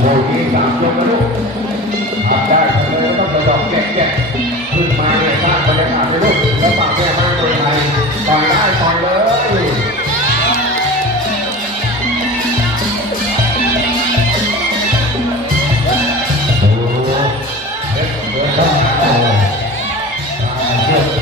โบกี้สามยกนะลูกทำได้ทำเลยต้องกระดอกแกะแกะขึ้นมาเนี่ยสร้างบรรยากาศให้ลูกแล้วฝากแม่บ้านคนไทยต่อยได้ต่อยเลยโอ้เด็กเดินเข้ามาโอ้เด็ก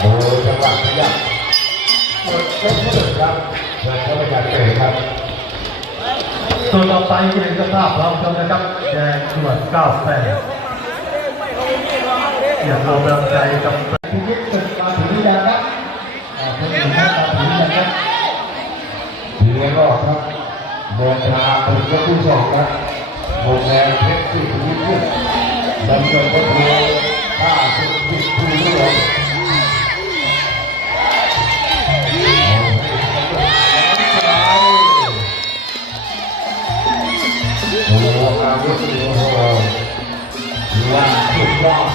โอ้จังหวะขยับหมดยกที่หนึ่งครับเชิญเข้าไปจัดเตะครับส่วนต่อไปเป็นสภาพพร้อมชมนะครับแดงส่วนก้าวแปดอย่างเราเริ่มใจกับพิจิตรสุดมาถึงนี่แล้วครับอ่าคนอื่นให้มาถึงนี่แล้วครับทีนี้ก็ครับเดินทางเป็นยกที่สองครับโรงแรมเพชรที่พิจิตรดำเนินคดีฆ่าสุดที่ผู้ร่วม โอ้โหอาวุธโอ้โหถือว่าสุดยอด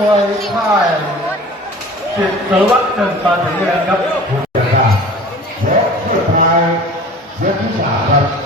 มวยค่ายสิทธิ์เสรวัตรเกินปานถึงเงินครับและสุดท้ายยกที่สามครับ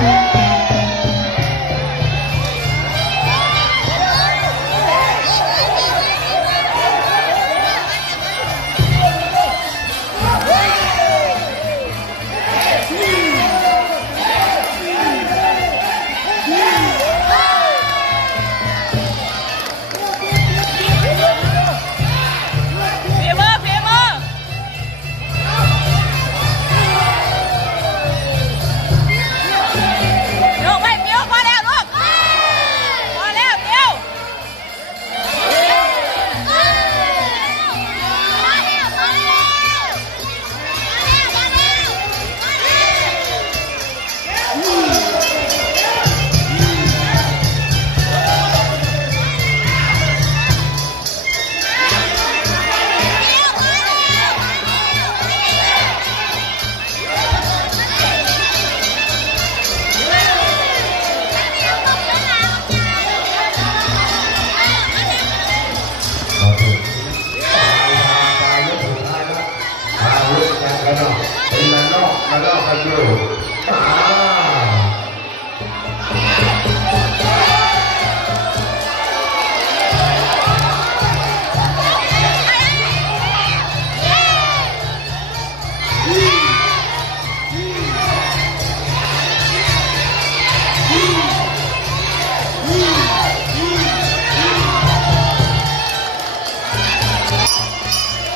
ฝี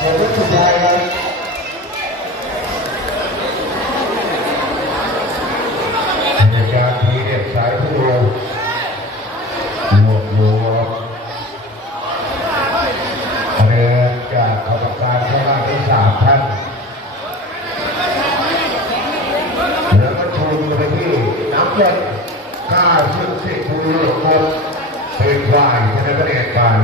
เดี๋ยวยกสุดท้ายครับในการทีเด็ดสายผู้ลงหมวกหลวงเรือจากกรรมการข้างล่างที่สามท่านแล้วก็ชมไปที่น้ำเล็กข้าซึ่งสิทธิ์ผู้ลงคนเป็นฝ่ายชนะคะแนนการ